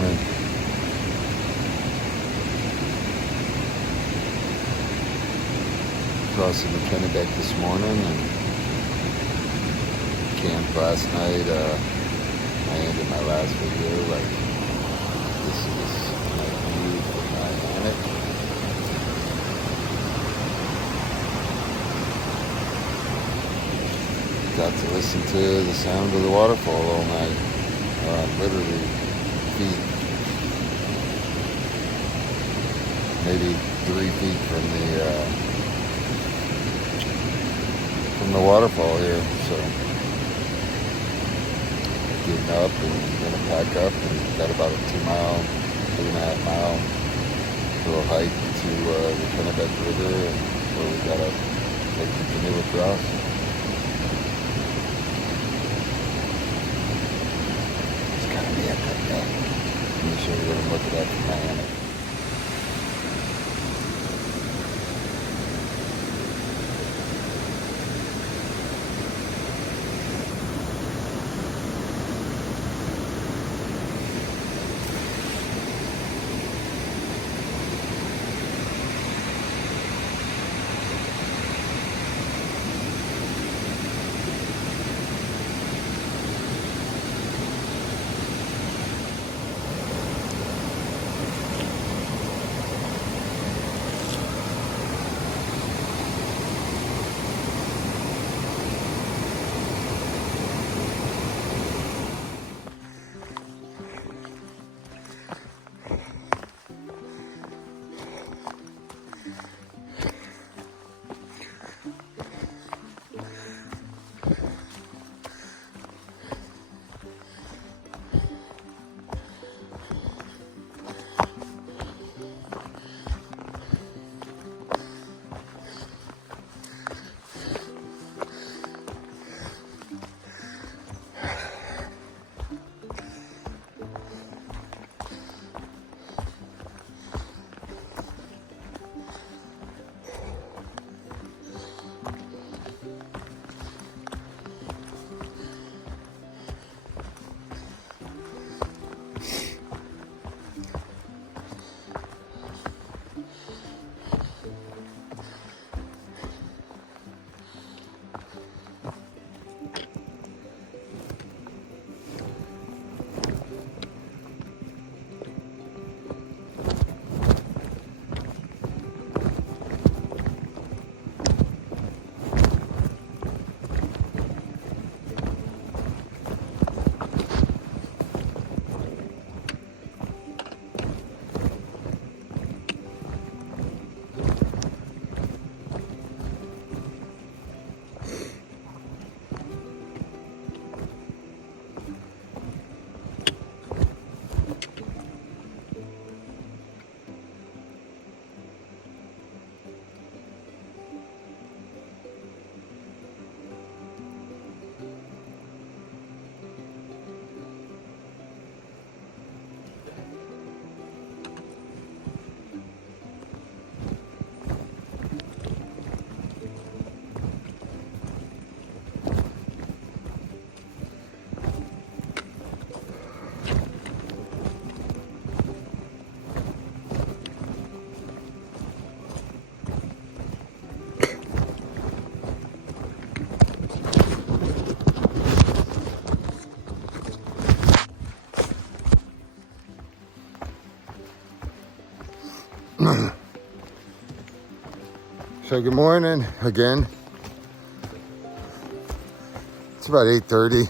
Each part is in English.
morning. Crossing the Kennebec this morning and camped last night. I ended my last video like this is my view from my hammock. Got to listen to the sound of the waterfall all night. Literally feet, maybe 3 feet from the waterfall here. So getting up and gonna pack up, and got about a 2.5 mile little hike to the Kennebec River, and where we gotta take the canoe across. Let me show you what I'm looking at from my hammock. So good morning again. It's about 8:30.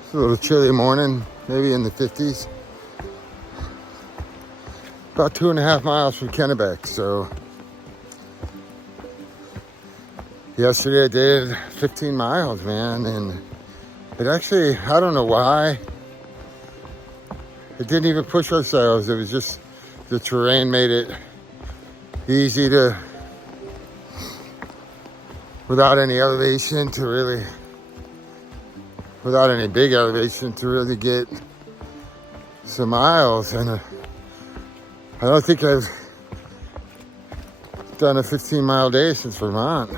It's a little chilly morning, maybe in the 50s. About 2.5 miles from Kennebec. So yesterday I did 15 miles, man, and it actually, I don't know why. It didn't even push ourselves. It was just the terrain made it easy to, without any elevation to really, without any big elevation to really get some miles. And I don't think I've done a 15-mile day since Vermont.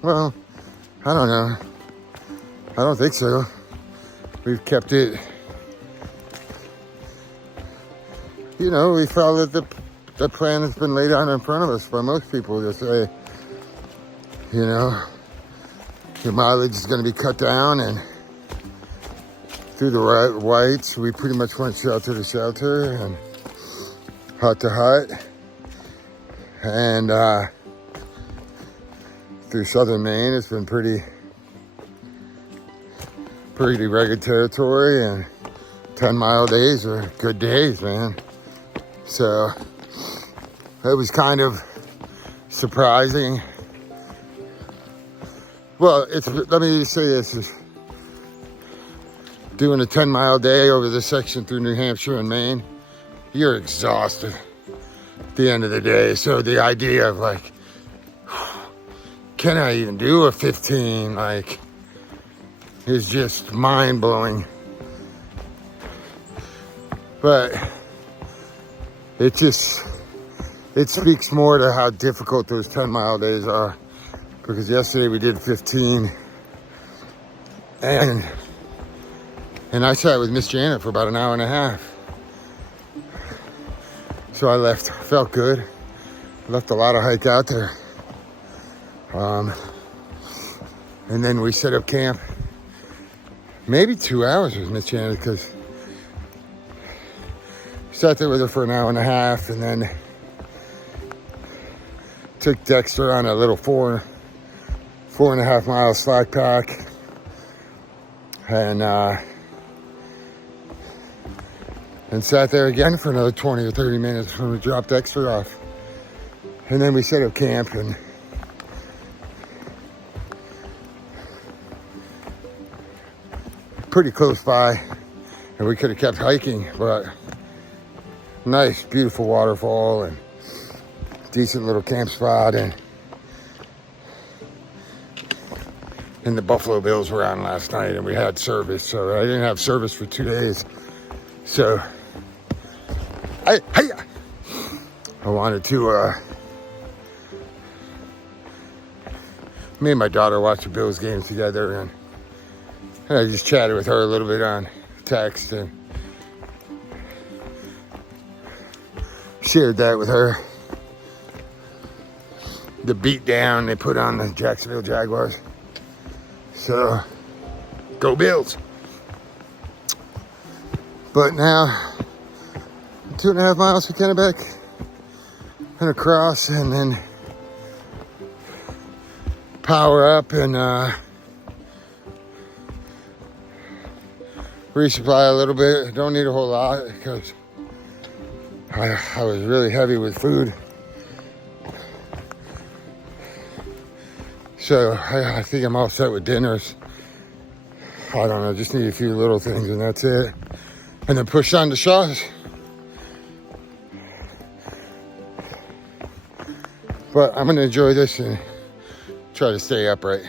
Well, I don't know. I don't think so. We've kept it, you know, we followed the plan that's been laid out in front of us by most people. They say, you know, your mileage is going to be cut down, and through the whites, we pretty much went shelter to shelter and hut to hut. And through southern Maine, it's been pretty rugged territory, and 10-mile days are good days, man. So it was kind of surprising. Well, let me just say this, doing a 10-mile day over this section through New Hampshire and Maine, you're exhausted at the end of the day. So the idea of like, can I even do a 15, like, is just mind-blowing. But it speaks more to how difficult those 10-mile days are. Because yesterday we did 15, and I sat with Miss Janet for about an hour and a half. So I left, felt good. Left a lot of hike out there. And then we set up camp. Maybe 2 hours with Miss Janet, because sat there with her for an hour and a half, and then took Dexter on a little 4.5 mile slack pack, and sat there again for another 20 or 30 minutes when we dropped Dexter off. And then we set up camp, and pretty close by, and we could have kept hiking, but nice, beautiful waterfall and decent little camp spot, and the Buffalo Bills were on last night, and we had service, so I didn't have service for 2 days. So I wanted to me and my daughter watched the Bills games together, and I just chatted with her a little bit on text and shared that with her. The beat down they put on the Jacksonville Jaguars. So, go Bills. But now, 2.5 miles to Kennebec and across, and then power up and resupply a little bit. Don't need a whole lot because I was really heavy with food. So I think I'm all set with dinners. I don't know, just need a few little things and that's it. And then push on to Shaw's. But I'm gonna enjoy this and try to stay upright.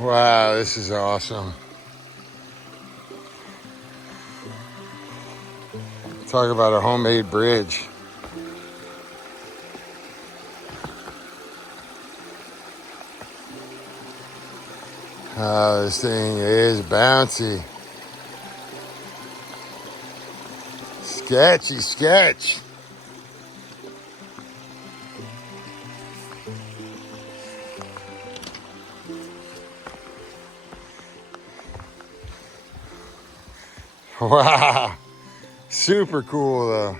Wow, this is awesome. Talk about a homemade bridge. This thing is bouncy. Sketchy sketch. Wow. Super cool though.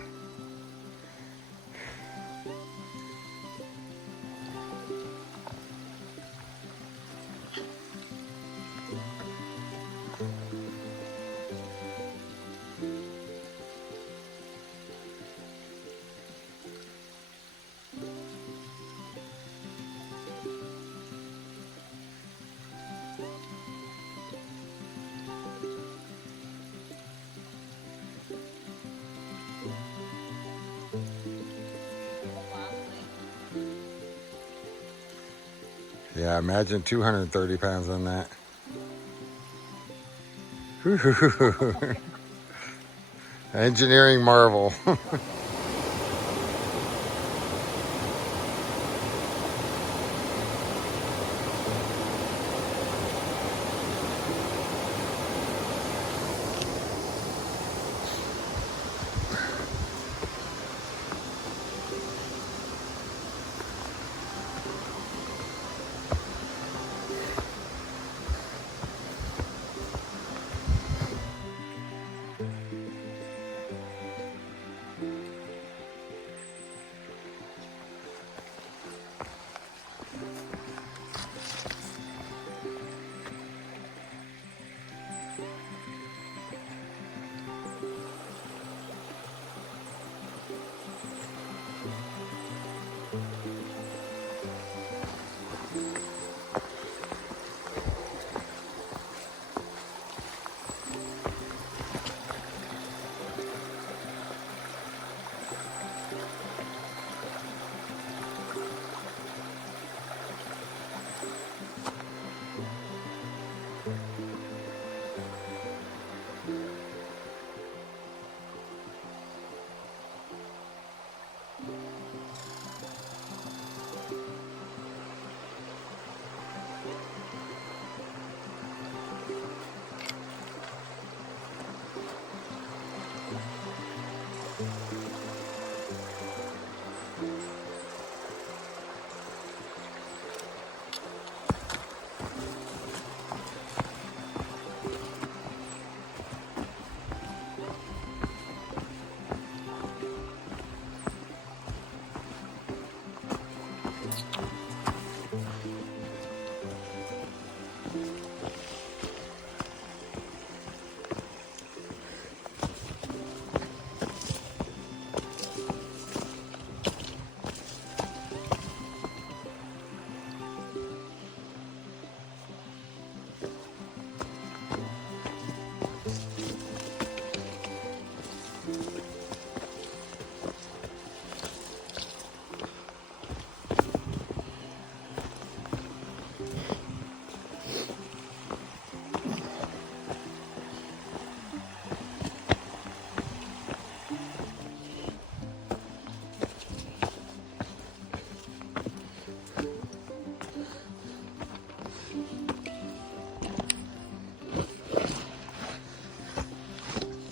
Yeah, imagine 230 pounds on that. Engineering marvel.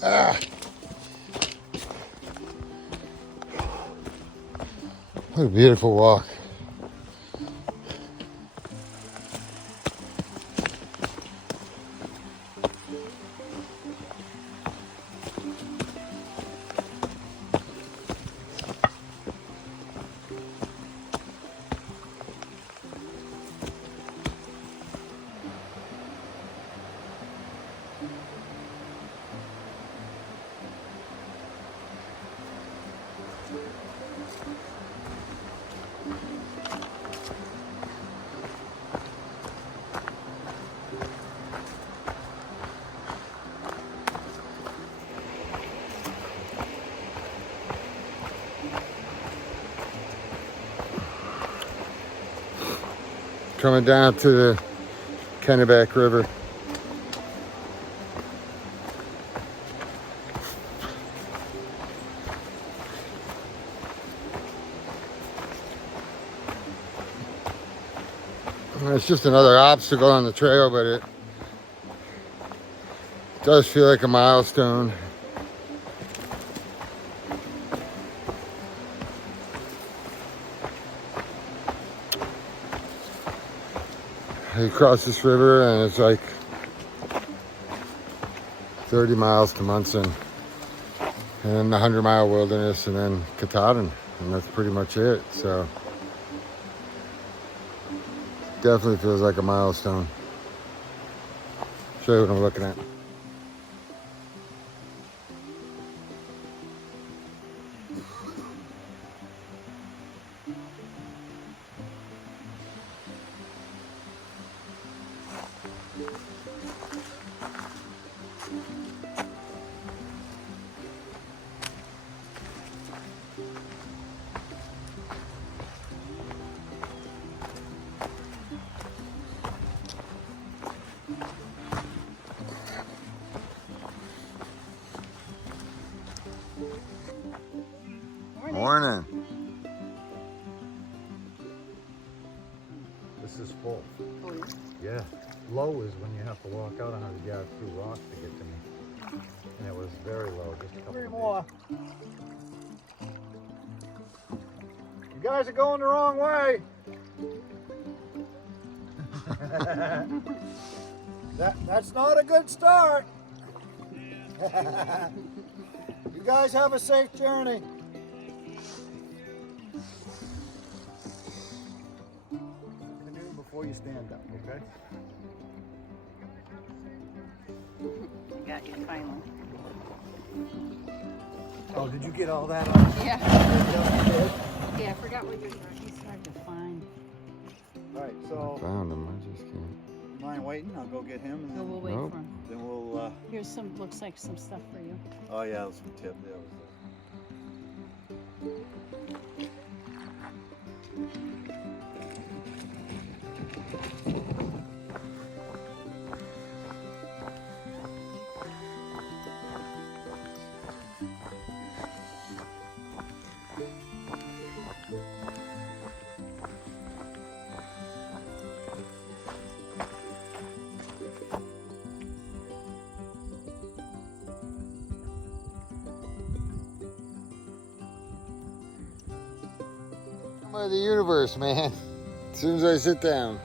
Ah. What a beautiful walk. Coming down to the Kennebec River. It's just another obstacle on the trail, but it does feel like a milestone. You cross this river and it's like 30 miles to Munson, and then the 100-mile wilderness, and then Caratunk, and that's pretty much it. So definitely feels like a milestone. Show you what I'm looking at. Morning. This is full. Oh, yeah? Yeah. Low is when you have to walk out 100 yards through rocks to get to me. And it was very low, just a couple more. You guys are going the wrong way. That's not a good start. You guys have a safe journey. Before you stand up, okay? I got you finally. Oh, did you get all that on? Yeah. Yeah, I forgot what yours were. He's hard to find. All right, so. I found him, I just can't. Mind waiting? I'll go get him. And No, we'll wait Nope. for him. then we'll. Here's some, looks like some stuff for you. Oh, yeah, some tip. There was I'm out of the universe, man. As soon as I sit down.